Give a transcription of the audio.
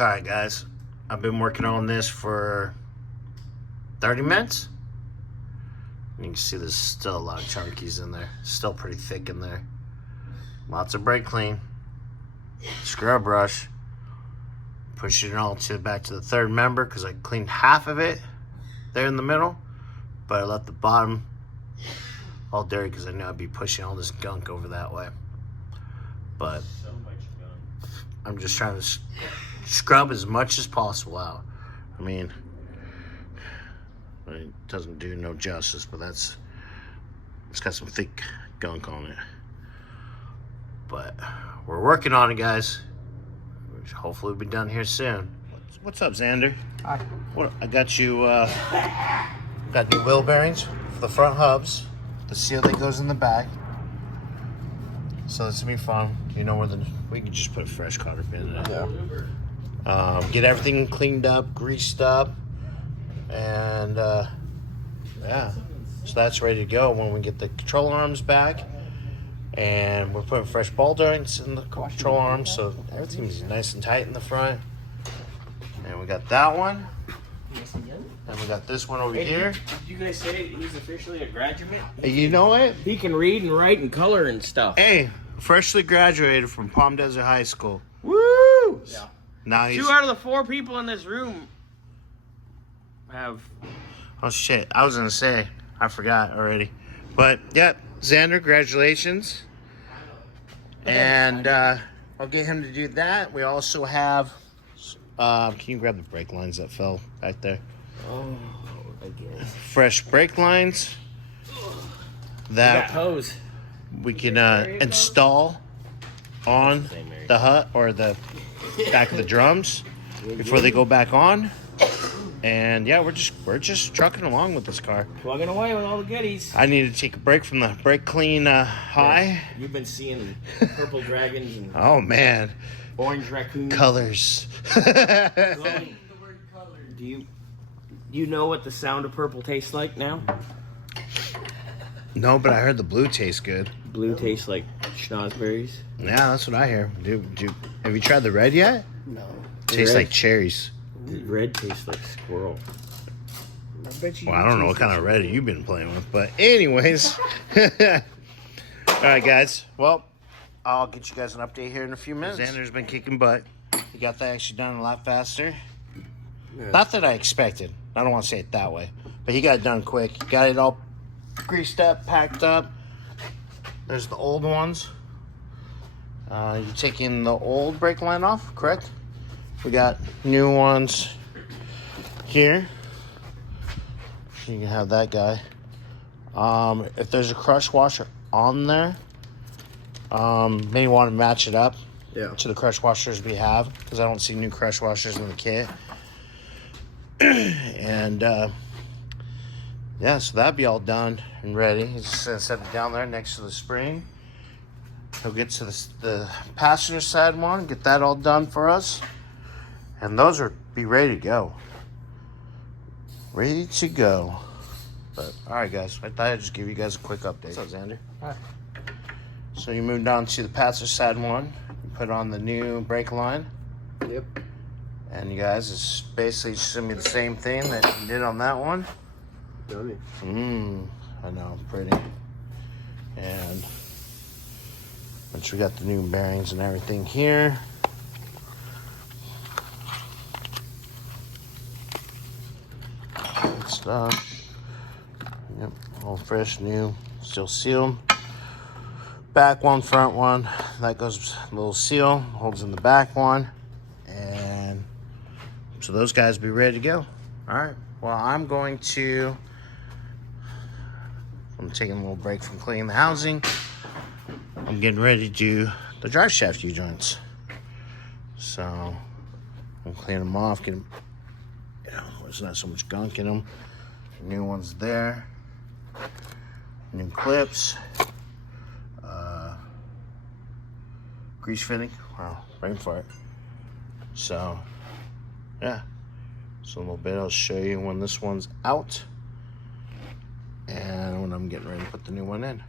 Alright guys, I've been working on this for 30 minutes. You can see there's still a lot of chunkies in there. Still pretty thick in there. Lots of brake clean. Scrub brush. Pushing it all back to the third member because I cleaned half of it there in the middle. But I left the bottom all dirty because I knew I'd be pushing all this gunk over that way. But So much gunk. I'm just trying to scrub as much as possible out. I mean, it doesn't do no justice, but it's got some thick gunk on it. But we're working on it, guys. Hopefully we'll be done here soon. What's up, Xander? Hi. What I got you got new wheel bearings for the front hubs, the seal that goes in the back. So this will be fun. You know where we can just put a fresh cotter pin in it. Yeah. Get everything cleaned up, greased up, and yeah, so that's ready to go when we get the control arms back. And we're putting fresh ball joints in the control arms, so everything's nice and tight in the front. And we got that one, and we got this one over here. Did you guys say he's officially a graduate? Hey, you know what? He can read and write and color and stuff. Hey, freshly graduated from Palm Desert High School. Woo! Yeah. Now he's 2 out of the 4 people in this room have. Oh shit, I was gonna say, I forgot already. But yeah, Xander, congratulations. And I'll get him to do that. We also have, can you grab the brake lines that fell back there? Oh, I guess. Fresh brake lines that hose. we can install on the hut or the back of the drums before they go back on. And yeah, we're just trucking along with this car. Plugging away with all the goodies. I need to take a break from the brake clean high. You've been seeing purple dragons and Oh man, orange raccoons. colors. Glowing. Do you know what the sound of purple tastes like now? No, but I heard the blue tastes good. Blue tastes like schnozberries. Yeah, that's what I hear. Have you tried the red yet? No. Tastes like cherries. Red tastes like squirrel. I bet you. Well, I don't know what kind of red you've been playing with, but anyways. All right, guys. Well, I'll get you guys an update here in a few minutes. Xander's been kicking butt. He got that actually done a lot faster. Yeah. Not that I expected. I don't want to say it that way. But he got it done quick. He got it all greased up, packed up. There's the old ones. You're taking the old brake line off, correct? We got new ones here. You can have that guy. If there's a crush washer on there, maybe want to match it up to the crush washers we have, because I don't see new crush washers in the kit. And yeah, so that'd be all done and ready. He's just gonna set it down there next to the spring. He'll get to the passenger side one, get that all done for us. And those are be ready to go. Ready to go. But alright guys, I thought I'd just give you guys a quick update. What's up, Xander? Hi. So you moved on to the passenger side one. You put on the new brake line. Yep. And you guys, it's basically just gonna be the same thing that you did on that one. Yummy. I know, pretty. And once we got the new bearings and everything here. Good stuff. Yep, all fresh, new, still sealed. Back one, front one. That goes a little seal, holds in the back one. And so those guys will be ready to go. All right, well, I'm taking a little break from cleaning the housing. I'm getting ready to do the drive shaft U-joints. So I'm cleaning them off, get them, there's not so much gunk in them. New ones there. New clips. Grease fitting. Wow, brain fart. So, yeah. So a little bit, I'll show you when this one's out. And when I'm getting ready to put the new one in.